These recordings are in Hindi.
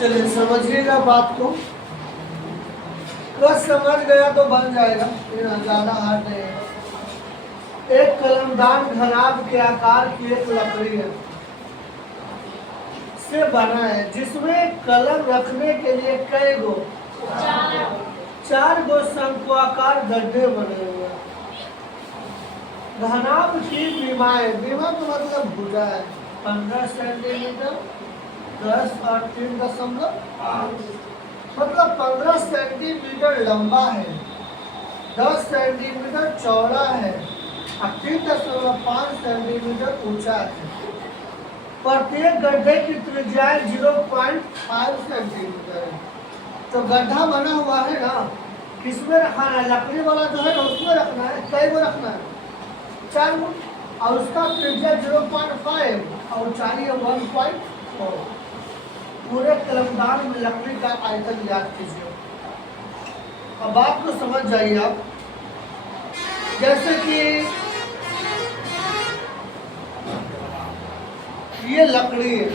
चलिए समझिएगा बात को। बस समझ गया तो बन जाएगा, ज्यादा हार्ड नहीं है। एक कलमदान घनाभ के आकार की एक लकड़ी है से बना है, जिसमें कलम रखने के लिए कई गो चार गो शंकुआकार गड्ढे बने हुए हैं। घनाभ की बीमाएं, बीमा का मतलब भुजा है, 15 सेंटीमीटर 10 और 3.5 मतलब 15 सेंटीमीटर लंबा है, 10 सेंटीमीटर चौड़ा है और 3.5 सेंटीमीटर ऊंचा है। प्रत्येक गड्ढे की त्रिज्या 0.5 सेंटीमीटर है। तो गड्ढा बना हुआ है ना, किसमें रखना है? लकड़ी वाला जो है ना उसमें रखना है। कई गो रखना है? 4 गो, और उसका त्रिज्या 0.5 और ऊंचाई है 1.4। पूरे कलमदान में लकड़ी का आयतन याद कीजिए। अब बात को समझ जाइए आप। जैसे कि ये लकड़ी है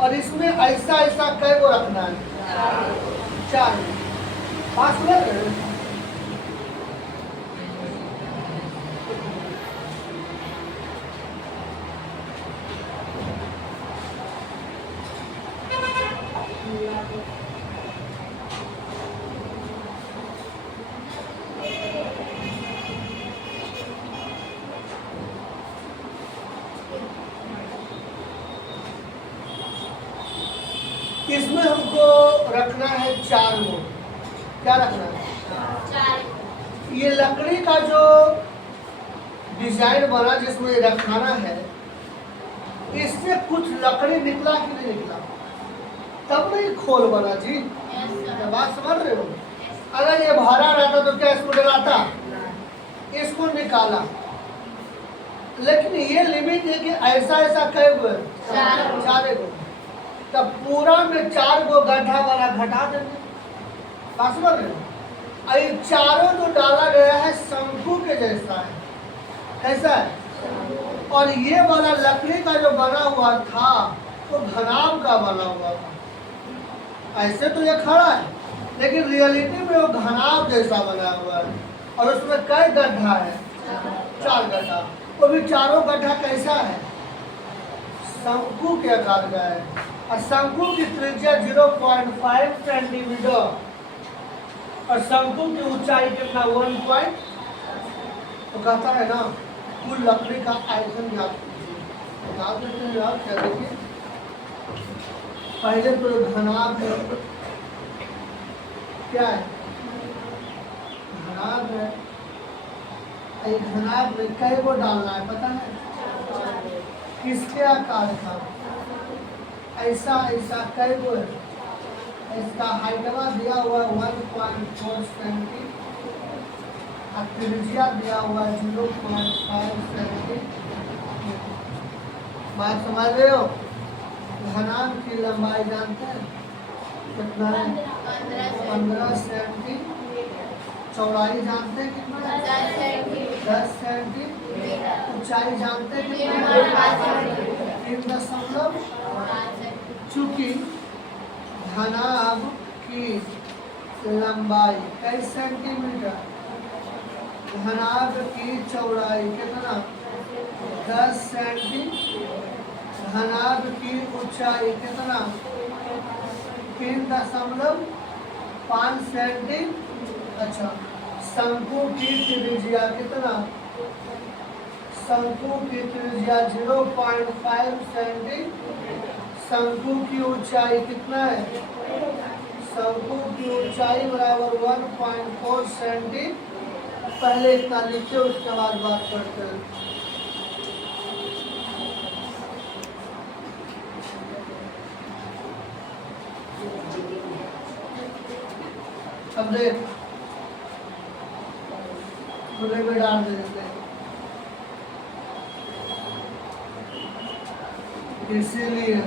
और इसमें ऐसा ऐसा कई गो रखना है? 4। 5 में इसमें हमको रखना है 4 गो। क्या रखना है? 4। ये लकड़ी का जो डिजाइन बना जिसमें रखाना है, इससे कुछ लकड़ी निकला कि नहीं निकला? तब नहीं खोल बना जी। क्या बात समझ रहे हो? अगर ये भरा रहता तो क्या इसको डलाता? इसको निकाला। लेकिन ये लिमिट है कि ऐसा ऐसा कई गो? 4 गो। तब पूरा में 4 गो गड्ढा वाला घटा देंगे। बात समझ रहे हो? ये चारों जो डाला गया है शंकु के जैसा है। कैसा है? और ये वाला लकड़ी का जो बना हुआ था वो घनाभ का बना हुआ था। ऐसे तो ये खड़ा है, लेकिन रियलिटी में वो घनाभ जैसा बना हुआ है। और उसमें कई गड्ढा है? 4 गड्ढा। वो भी चारों गड्ढा कैसा है? शंकु के आकार का है। और शंकु की त्रिज्या 0.5 सेंटीमीटर और शंकु की ऊंचाई कितना? 1. तो कहता है ना कुल लकड़ी का आयतन याद कीजिए। याद देते हैं यार, क्या देखिए पहले तो घनाभ है। क्या है? घनाभ है। घनाभ में कई गो डालना है पता है? किसके आकार का? ऐसा ऐसा कई गो है। इसका हाइटवा दिया हुआ 1.4 सेंटी और त्रिज्या दिया हुआ 0.5 सेंटी। बात समझ रहे हो? घनाभ की लंबाई जानते हैं कितना है? 15 सेंटी। चौड़ाई जानते हैं कितना है? 10 सेंटी। ऊंचाई जानते हैं कितना है? 3.5। चूंकि घनाभ की लंबाई कई सेंटीमीटर, घनाभ की चौड़ाई कितना? 10 सेंटी। घनाभ की ऊंचाई कितना? 3.5 सेंटी। अच्छा, शंकु की त्रिज्या कितना? शंकु की त्रिज्या 0.5 सेंटी। शंकु की ऊंचाई कितना है? शंकु की ऊंचाई बराबर 1.4 सेंटी। पहले इतना लिखते उसके बाद बात करते हैं। अब देख खुले में डाल देते हैं। इसीलिए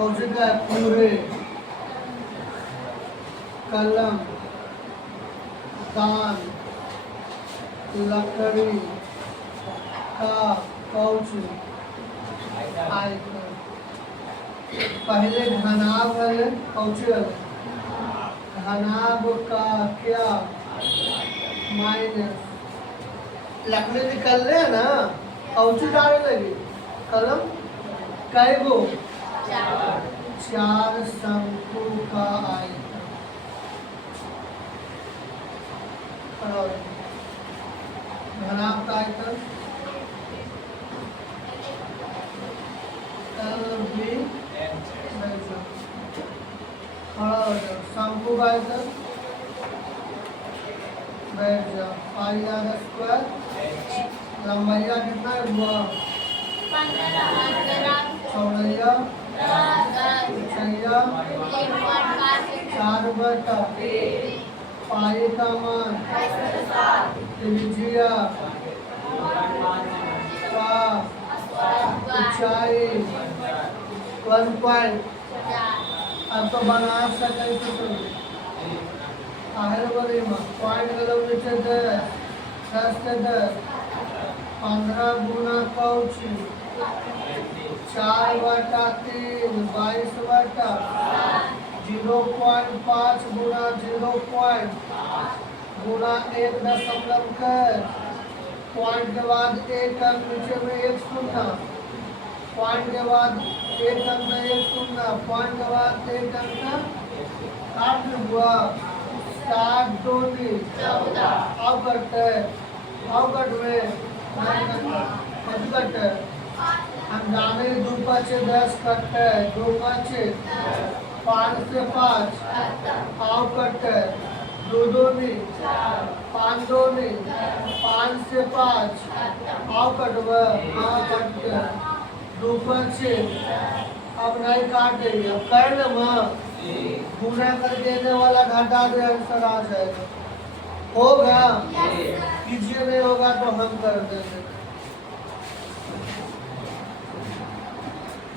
और जगह पूरे कलम दान लकड़ी का पाउच आयतन पहले घनाभ है पहुंचे घनाभ का क्या माइनस लकड़ी निकल रहे हैं ना पहुंची डालने लगी कलम कै गो 4 शंकु का आयतन घनाभ का आयतन शंकु का आयतन बैठ जाओ पाई आधा स्क्वायर लंबाइया कितना हुआ 15 चौड़ैया 4 बटा पाई का मान त्रिज्या का ऊंचाई 1 पॉइंट अब तो बना सके तो आहर बड़ी पॉइंट गलम नीचे 10 से 10 15 गुना कौची 4 बटा 3 22 बटा 0.5 गुना 0 गुना 1 कर पॉइंट के बाद 1 अंक नीचे में 1 शून्य पॉइंट के बाद 1 अंक में 1 शून्य पॉइंट के बाद 1 अंक 8 हुआ 7 2 अब करते अब कट में कट हम जाने 2 5 10 कटते 2 5 5 से 5 आओ कटते 2 2 5 2 5 से 5 आओ कटवा हाँ कटते 2 5 अब नहीं काटेंगे अब कर ले माँ गुना कर देने वाला घटा दे आंसर आ जाएगा होगा कीजिए नहीं होगा तो हम कर देंगे।